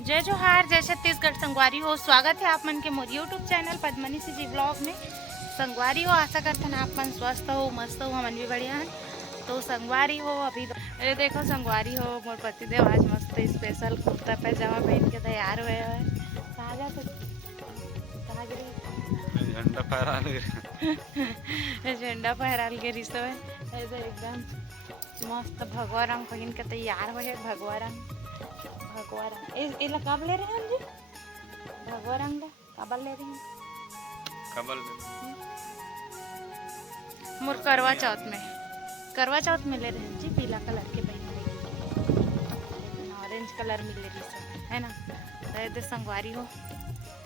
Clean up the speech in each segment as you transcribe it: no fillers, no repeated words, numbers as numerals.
जय जोहार, जय छत्तीसगढ़। संगवारी हो, स्वागत है आप मन के मोर यूट्यूब चैनल पद्मनी जी ब्लॉग में। संगवारी हो, आशा करते हैं आप मन स्वस्थ हो, मस्त हो, हमन भी बढ़िया हैं। तो संगवारी हो अभी ये देखो, संगवारी हो मोर पतिदेव आज मस्त स्पेशल कुर्ता पैजामा पहन के तैयार हुए हैं। कहाँ जा कहाँ गिरी झंडा फहराल गिरी झंडा फहराल गिरी सब ऐसे एकदम मस्त भगवा रंग पहन के तैयार हुए। भगवा रंग इला कब ले रहे हैं जी? भगवा रंग कब ले रहे हैं? कबल मोर करवा चौथ में ले रहे हैं जी। पीला कलर के पहन लेकिन ऑरेंज कलर में ले रही सब है ना। तो संगवारी हो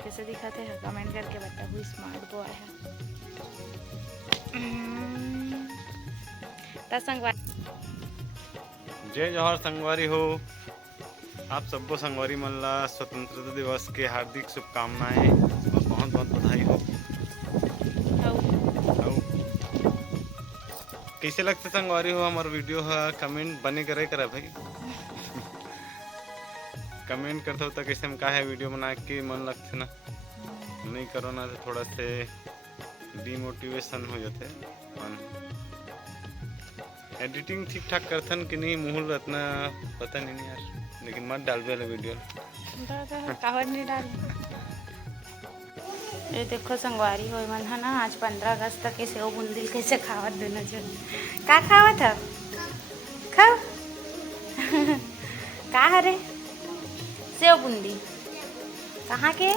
कैसे दिखाते हैं कमेंट करके बताओ। स्मार्ट बॉय है तो संगवारी। जय जोहार संगवारी हो। आप सबको संगवारी मन ला स्वतंत्रता दिवस के हार्दिक शुभकामनाएं और बहुत बहुत बधाई हो। कैसे लगते संगवारी हो हमार वीडियो है? कमेंट बने करे करा भाई कमेंट करते हो तो कैसे हम का है वीडियो बना के मन लगते ना। नहीं करो ना तो थोड़ा से डिमोटिवेशन हो जाते मन। एडिटिंग ठीक ठाक करथन कि नहीं मुहुल रत्ना पता नहीं यार, लेकिन मत डाल वाला वीडियो कावर नहीं डाल। ये देखो संगवारी हो मन है ना, आज 15 अगस्त तक के सेव बूंदी कैसे खावत देना चाहिए। का खावत है खाओ का हरे सेव बूंदी कहाँ के?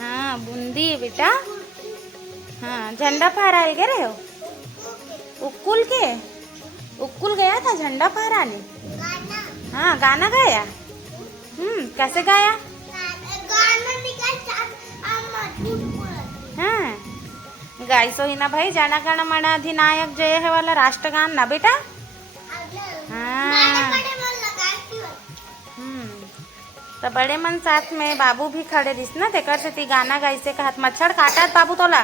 हाँ बूंदी है बेटा। हाँ झंडा फहराए गे रहे हो उक्कुल गया था झंडा फहराने। हाँ गाना गाया। कैसे गाया? हाँ गाई सो ही ना भाई, जन गण मन अधिनायक जय है वाला राष्ट्रगान ना बेटा। हाँ तो बड़े मन साथ में बाबू भी खड़े दिस ना, तेकर से ती गाना गाइसे कहत मच्छर काटत बाबू तोला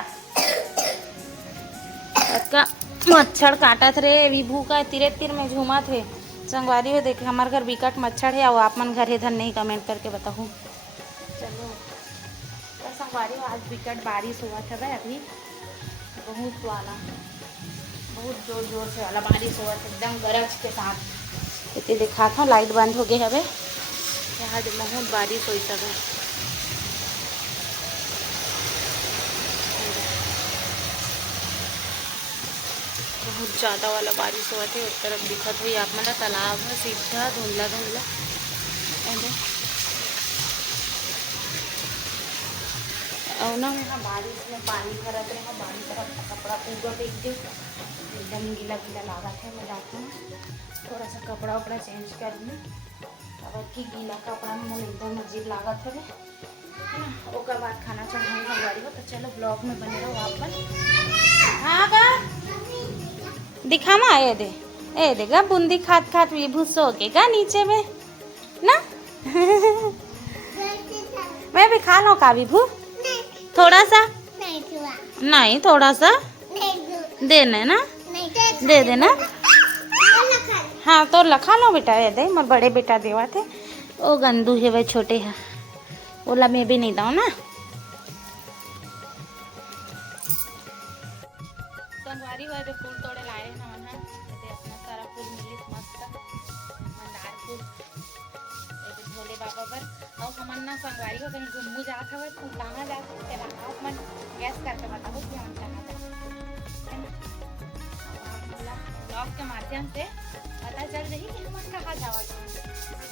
का मच्छर काटत रे। विभू का तीरे तीर में झूमत है। संगवारी हो देखे हमारे घर विकट मच्छर है और आप मन घर इधर नहीं, कमेंट करके बताओ। चलो तो संगवारी हो आज विकट बारिश हुआ था भाई अभी बहुत वाला, बहुत जोर जोर से वाला बारिश हुआ था एकदम गरज के साथ। इतनी दिखा था लाइट बंद हो गई है यहाँ बहुत बारिश हुई सब है। बहुत ज़्यादा वाला बारिश हुआ थे। उस तरफ दिखत हुई आप मतलब तालाब है सीधा धुंधला धुंधला। और ना यहाँ बारिश में पानी भरत रहे, बारिश तरफ कपड़ा पूरा फेंक दे एकदम गीला गीला लागत है। मैं जाती हूँ थोड़ा सा कपड़ा वपड़ा चेंज कर लूँ, अब की गीला कपड़ा में मन एकदम अजीब लागत है ना। ओकर बाद खाना चढ़ाने संगवारी हो। तो चलो ब्लॉग में बने रहो आप मन। हाँ बा दिखा मा ए देगा बूंदी खात खात विभू सो के का नीचे में ना मैं भी खा लो का विभू थोड़ा सा नहीं थोड़ा सा देना ना, दे देना। हाँ तो लखा लो बेटा, ये दे मैं बड़े बेटा देवा थे ओ गंदू है वह छोटे है ओला मैं भी नहीं दाऊ ना। संगवारी हुआ जो फूल तोड़े लाए हैं ना मन अपना सारा फूल मिली मस्त मंदार फूल भोले बाबा पर। और हमन ना संगवारी हो कहीं घूमू जात हवे तो कहाँ जात तेरा आप मन गैस करके बताओ कि हम कहाँ जाते हैं ना। ब्लॉग के माध्यम से पता चल रही कि हम कहाँ जावत हैं।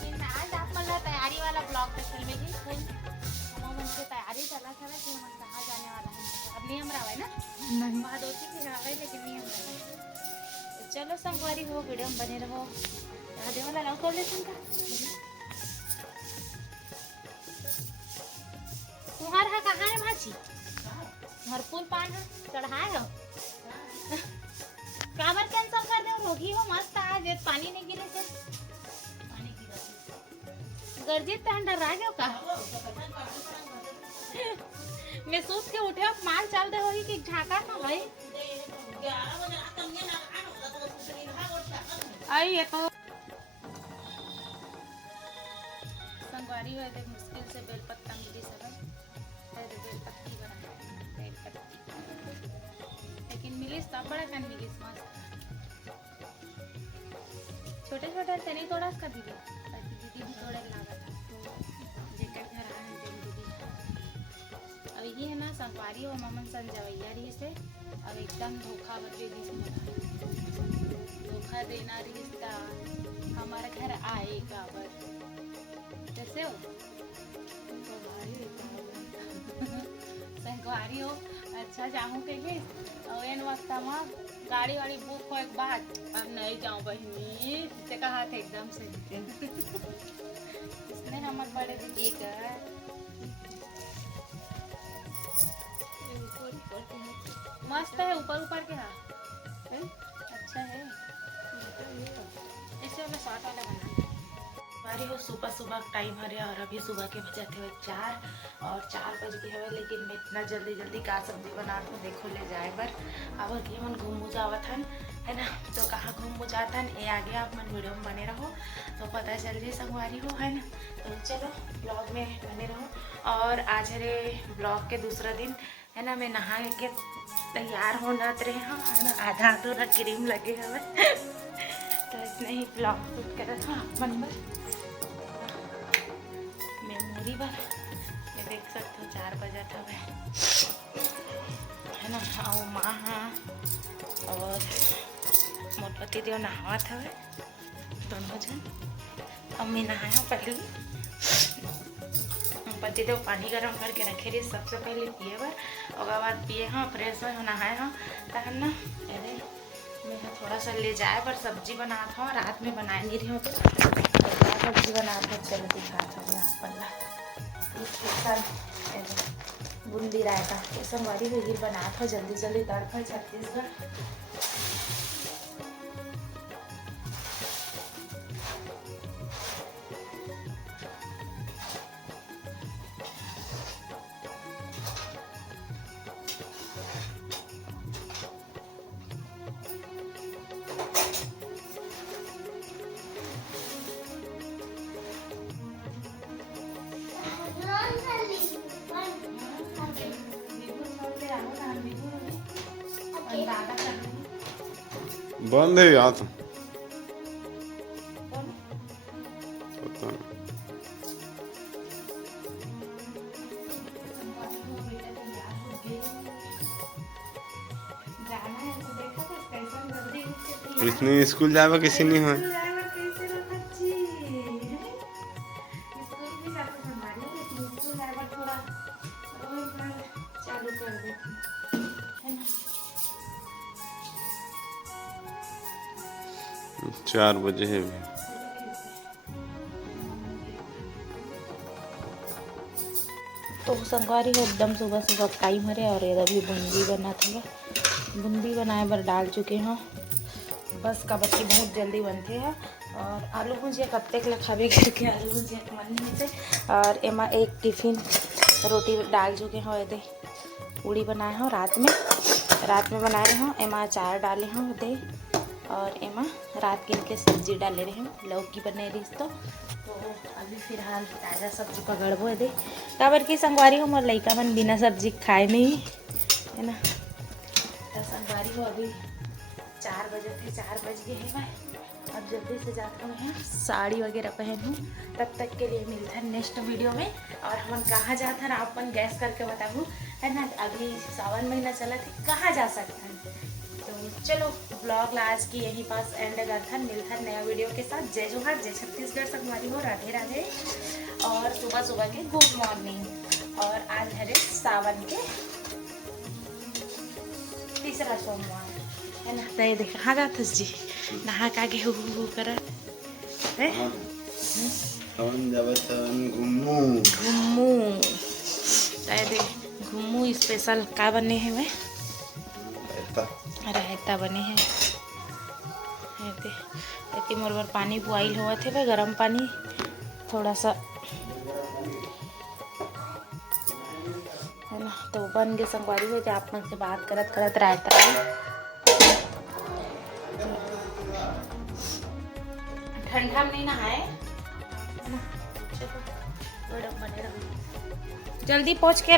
लेकिन आज आप मन ला तैयारी वाला ब्लॉग देखल में ही फुल हम मन के तैयारी चला था कि हम कहाँ जाने वाला है। अब नियम रहा है ना नहीं महादोती की रहा है लेकिन नियम रहा। तो चलो संगवारी हो वीडियो में बने रहो। दे वाला लाओ कर लेते का तुम्हार है कहाँ है भाजी हर फूल पान है चढ़ाए हो काबर कैंसल कर दे रोगी हो मस्त आज पानी नहीं गिरे से पानी गिरा गर्जित तहन डर रहा गयो का मैं सोच के उठे माल चल दे होई कि झाका ना भाई 11 बजे रात में ना आई ये तो संगवारी हो देख मुश्किल से बेलपत्ता मिली सरल बेलपत्ती बना बेलपत्ती लेकिन मिली सब बड़ा कन मिली मस्त छोटे छोटे तनी थोड़ा का दीदी दीदी भी थोड़े लागत जेकर घर आए दीदी अब ये है ना संगवारी हो ममन संजवैया रही से अब एकदम धोखा बचे धोखा देना रिश्ता हमारे घर आएगा बस कैसे हो संगवारी हो अच्छा जाऊँ के लिए और इन वक्त गाड़ी वाड़ी बुक हो एक बात अब नहीं जाऊँ बहनी से कहा था एकदम से इसने हमारे बड़े दीदी का मस्त है ऊपर ऊपर के हाँ अच्छा है ऐसे वाला स्वाद वाला बना हमारी हो सुबह सुबह टाइम है और अभी सुबह के बजे थे 4 और 4 बज गए है लेकिन मैं इतना जल्दी जल्दी का सब्जी बना दूँ देखो ले जाए बर अब मन घूम जावत हन है ना तो कहाँ घूम जाता है ये आगे आप मन वीडियो में बने रहो तो पता चल जाए संगवारी हो है ना तो चलो ब्लॉग में बने रहो और आज है ब्लॉग के दूसरा दिन है ना मैं नहा के तैयार होना रहे हाँ है ना आधा अधूरा क्रीम लगे हुए तो इसने ही ब्लॉग शूट करा था मन पर मेमोरी पर ये देख सकते हो 4 बजे था है ना और माँ हाँ और मोर पति देव नहावा था दोनों जन अब मैं नहाया पहले पति देव पानी गर्म करके रखे रही सबसे पहले पिए बर और बाद पिए हाँ फ्रेश हो नहाए हाँ तहन ना अरे मैं थोड़ा सा ले जाए पर सब्जी बना था रात में बनाए नहीं रही हूँ तो सब्जी बना था चलो दिखा था यहाँ पल्ला बूंदी रायता संगवारी हुई बना था जल्दी जल्दी तड़का छत्तीसगढ़ बंद है यहाँ तो पता नहीं इतनी स्कूल जावा किसी नहीं है चालू कर दे 4 बजे है तो संगवारी हो एकदम सुबह सुबह टाइम हरे और ये अभी बूंदी बना था बूंदी बनाए बर डाल चुके हैं बस का बच्ची बहुत जल्दी बनते हैं और आलू भुजिया कब तक लखाबे करके आलू भुजिया मन नहीं थे और एमा एक टिफिन रोटी डाल चुके हैं दे पूड़ी बनाए हैं रात में बनाए हैं एमा अचार डाले हैं दे और एमा रात के इनके सब्जी डाले रहे हैं लौकी बने रही तो अभी फिलहाल ताज़ा सब्जी पकड़बो दे काबर की संगवारी हो मोर लइका मन बिना सब्जी खाए नहीं है ना तो संगवारी हो अभी 4 बजे थे 4 बज गए हैं भाई अब जल्दी से जाता हूँ साड़ी वगैरह पहनूँ तब तक के लिए मिलता है नेक्स्ट वीडियो में और हम कहाँ जाते हैं आप अपन गैस करके बताऊँ है ना अभी सावन महीना चला थे कहाँ जा सकते हैं तो चलो ब्लॉग आज की यहीं पास एंड करता मिलता है नया वीडियो के साथ जय जोहार जय छत्तीसगढ़ संगवारी हो राधे राधे और सुबह सुबह के गुड मॉर्निंग और आज है सावन के तीसरा सोमवार है ना तो देख कहाँ जाते जी नहा का के हु कर घूमू स्पेशल का बने हैं मैं रायता बने हैं मोर बार पानी बॉइल हुआ थे भाई गर्म पानी थोड़ा सा है ना तो बन गए संगवारी हो आप मन से बात करत करत रायता ठंडा में नहीं नहाए चलो जल्दी पहुँच के